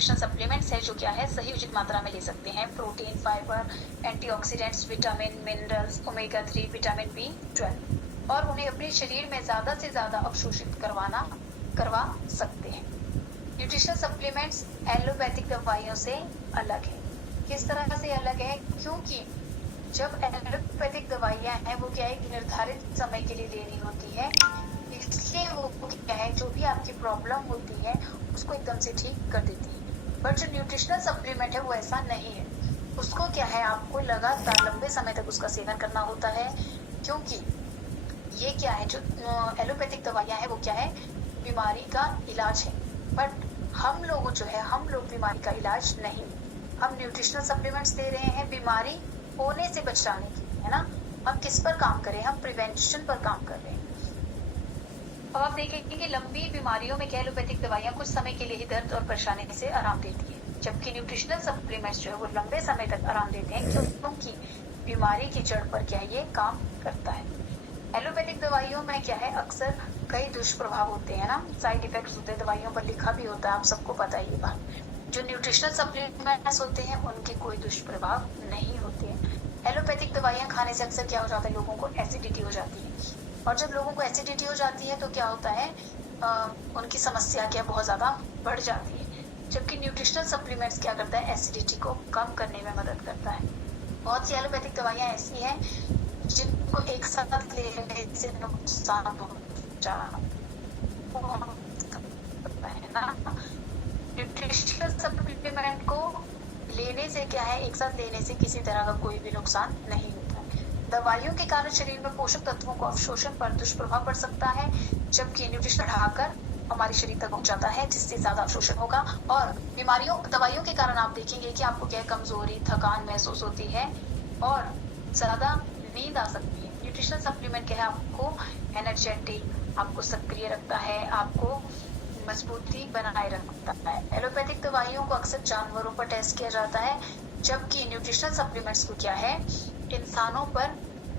Nutritional supplements है जो क्या है सही उचित मात्रा में ले सकते हैं। Protein, fibre, antioxidants, vitamin, minerals, omega 3, vitamin B12, और उन्हें अपने शरीर में ज़्यादा से ज़्यादा अवशोषित करवा सकते हैं। न्यूट्रिशनल सप्लीमेंट्स एलोपैथिक दवाइयों से अलग है। किस तरह से अलग है? क्योंकि जब एलोपैथिक दवाइयाँ हैं वो क्या है एक निर्धारित समय के लिए लेनी होती है, इसलिए वो क्या है जो भी आपकी प्रॉब्लम होती है उसको एकदम से ठीक कर देती है। बट जो न्यूट्रिशनल सप्लीमेंट है वो ऐसा नहीं है, उसको क्या है आपको लगातार लंबे समय तक उसका सेवन करना होता है, क्योंकि ये क्या है जो एलोपैथिक दवाइयाँ हैं वो क्या है बीमारी का इलाज है। बट हम लोग जो है हम लोग बीमारी का इलाज नहीं, हम न्यूट्रिशनल सप्लीमेंट्स दे रहे हैं बीमारी होने से बचाने की, है ना। हम किस पर काम करें? हम प्रिवेंशन पर काम कर रहे हैं। अब आप देखेंगे कि लंबी बीमारियों में क्या एलोपैथिक दवाइयाँ कुछ समय के लिए ही दर्द और परेशानी से आराम देती है, जबकि न्यूट्रिशनल सप्लीमेंट्स जो है वो लंबे समय तक आराम देते हैं, क्योंकि बीमारी की जड़ पर क्या ये काम करता है। एलोपैथिक दवाइयों में क्या है अक्सर कई दुष्प्रभाव होते हैं ना, साइड इफेक्ट्स होते हैं, दवाइयों पर लिखा भी होता है, आप सबको पता है ये बात। जो न्यूट्रिशनल सप्लीमेंट्स होते हैं उनके कोई दुष्प्रभाव नहीं होते हैं। एलोपैथिक दवाइयाँ खाने से अक्सर क्या हो जाता है लोगों को एसिडिटी हो जाती है, और जब लोगों को एसिडिटी हो जाती है तो क्या होता है उनकी समस्या क्या बहुत ज़्यादा बढ़ जाती है, जबकि न्यूट्रिशनल सप्लीमेंट्स क्या करता है एसिडिटी को कम करने में मदद करता है। बहुत सी एलोपैथिक दवाइयाँ ऐसी हैं जिनको एक साथ लेने से नुकसान पहुंचा है ना। न्यूट्रिशनल सप्लीमेंट को लेने से क्या है एक साथ लेने से किसी तरह का कोई भी नुकसान नहीं होता है। दवाइयों के कारण शरीर में पोषक तत्वों को अवशोषण पर दुष्प्रभाव पड़ सकता है, जबकि न्यूट्रिशन बढ़ाकर हमारे शरीर तक पहुंच जाता है जिससे ज्यादा अवशोषण होगा। और दवाइयों के कारण आप देखेंगे कि आपको क्या कमजोरी, थकान महसूस होती है और ज्यादा नींद आ सकती है। न्यूट्रिशनल सप्लीमेंट क्या है आपको एनर्जेटिक, आपको सक्रिय रखता है, आपको मजबूती बनाए रखता है। एलोपैथिक दवाइयों को अक्सर जानवरों पर टेस्ट किया जाता है, जबकि न्यूट्रिशनल सप्लीमेंट्स को क्या है इंसानों पर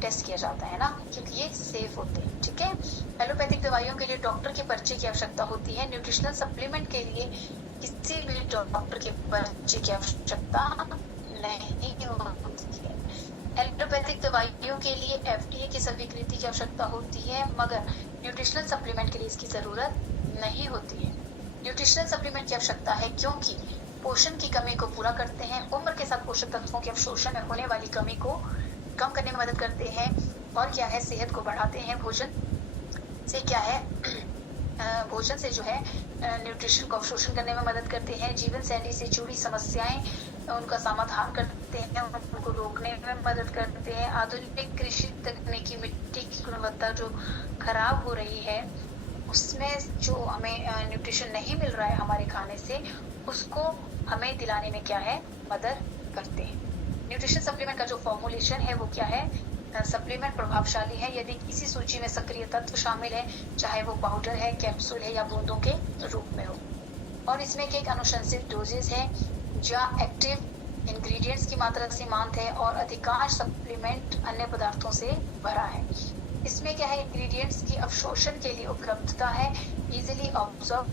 टेस्ट किया जाता है ना, क्योंकि ये सेफ होते हैं। ठीक है, एलोपैथिक दवाइयों के लिए डॉक्टर के पर्चे की आवश्यकता होती है, न्यूट्रिशनल सप्लीमेंट के लिए किसी भी डॉक्टर के पर्चे की आवश्यकता नहीं होती है। एलोपैथिक दवाइयों के लिए FDA की स्वीकृति की आवश्यकता होती है, मगर न्यूट्रिशनल सप्लीमेंट के लिए इसकी जरूरत नहीं होती है। न्यूट्रिशनल सप्लीमेंट की आवश्यकता है क्योंकि पोषण की कमी को पूरा करते हैं, उम्र के साथ पोषक तत्वों के अवशोषण में होने वाली कमी को कम करने में मदद करते हैं, और क्या है सेहत को बढ़ाते हैं। भोजन से क्या है भोजन से जो है न्यूट्रिशन को अवशोषण करने में मदद करते हैं। जीवन शैली से जुड़ी समस्याएं उनका समाधान करते हैं, उनको रोकने में मदद करते हैं। आधुनिक कृषि तकनीकी मिट्टी की गुणवत्ता जो खराब हो रही है उसमें जो हमें न्यूट्रिशन नहीं मिल रहा है हमारे खाने से, उसको हमें दिलाने में क्या है मदद करते हैं। न्यूट्रिशन सप्लीमेंट का जो फॉर्मुलेशन है वो क्या है सप्लीमेंट प्रभावशाली है यदि किसी सूची में सक्रिय तत्व शामिल है, चाहे वो पाउडर है, कैप्सूल है या बूंदों के रूप में हो, और इसमें एक अनुशंसित डोजेज है जहाँ एक्टिव इंग्रेडिएंट्स की मात्रा सीमांत है और अधिकांश सप्लीमेंट अन्य पदार्थों से भरा है। इसमें क्या है इंग्रेडिएंट्स की अवशोषण के लिए उपलब्धता है, इजीली ऑब्जॉर्ब